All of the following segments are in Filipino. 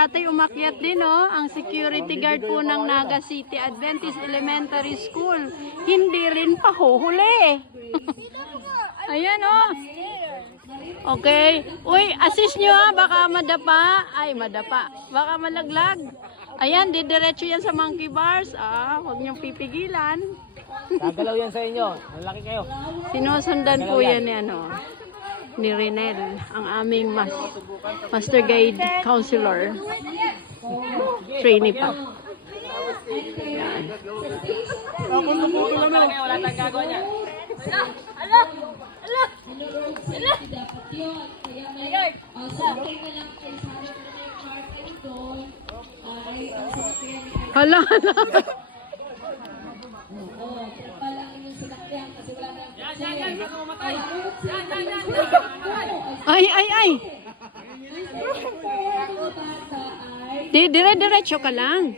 tatay umakyat din, oh. Ang security guard po ng Naga City Adventist Elementary School. Hindi rin pahuhuli. Ayan, oh. Okay. Uy, assist nyo, ha. Baka madapa. Ay, madapa. Baka malaglag. Ayan, didiretso yan sa monkey bars. Huwag niyong pipigilan. Gagalaw yan sa inyo. Malaki kayo. Sinusundan po yan ni, ni Renel, ang aming master guide counselor. Trainee pa. Yan. Wala tayong gagawa niya. Hala, hala. Ay, ay, ay. Dire-diretso ka lang.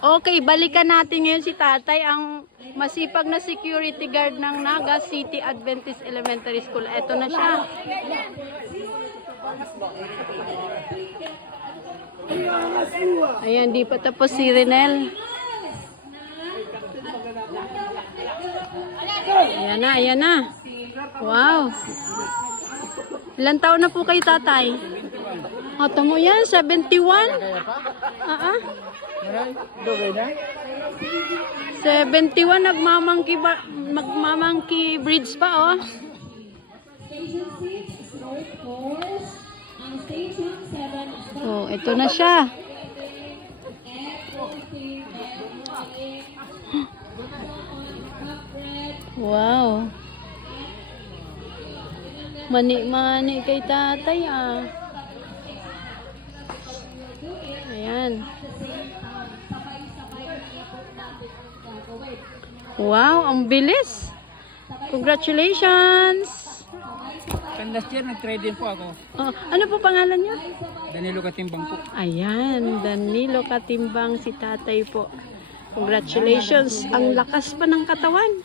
Okay, balikan natin ngayon si tatay, ang masipag na security guard ng Naga City Adventist Elementary School. Eto na siya. Ayan, di pa tapos si Renel. Ayan na, ayan na. Wow. Ilan taon na po kayo, tatay? Hato mo yan, 71? 71, magmamangki bridge pa, oh. Oh, ito na siya. Wow. Mani-mani kay tatay, Ayan. Wow, ang bilis. Congratulations. Last year, nag-trade din po ako. Oh, ano po pangalan niyo? Danilo Katimbang po. Ayan, Danilo Katimbang si tatay po. Congratulations. Ang lakas pa ng katawan.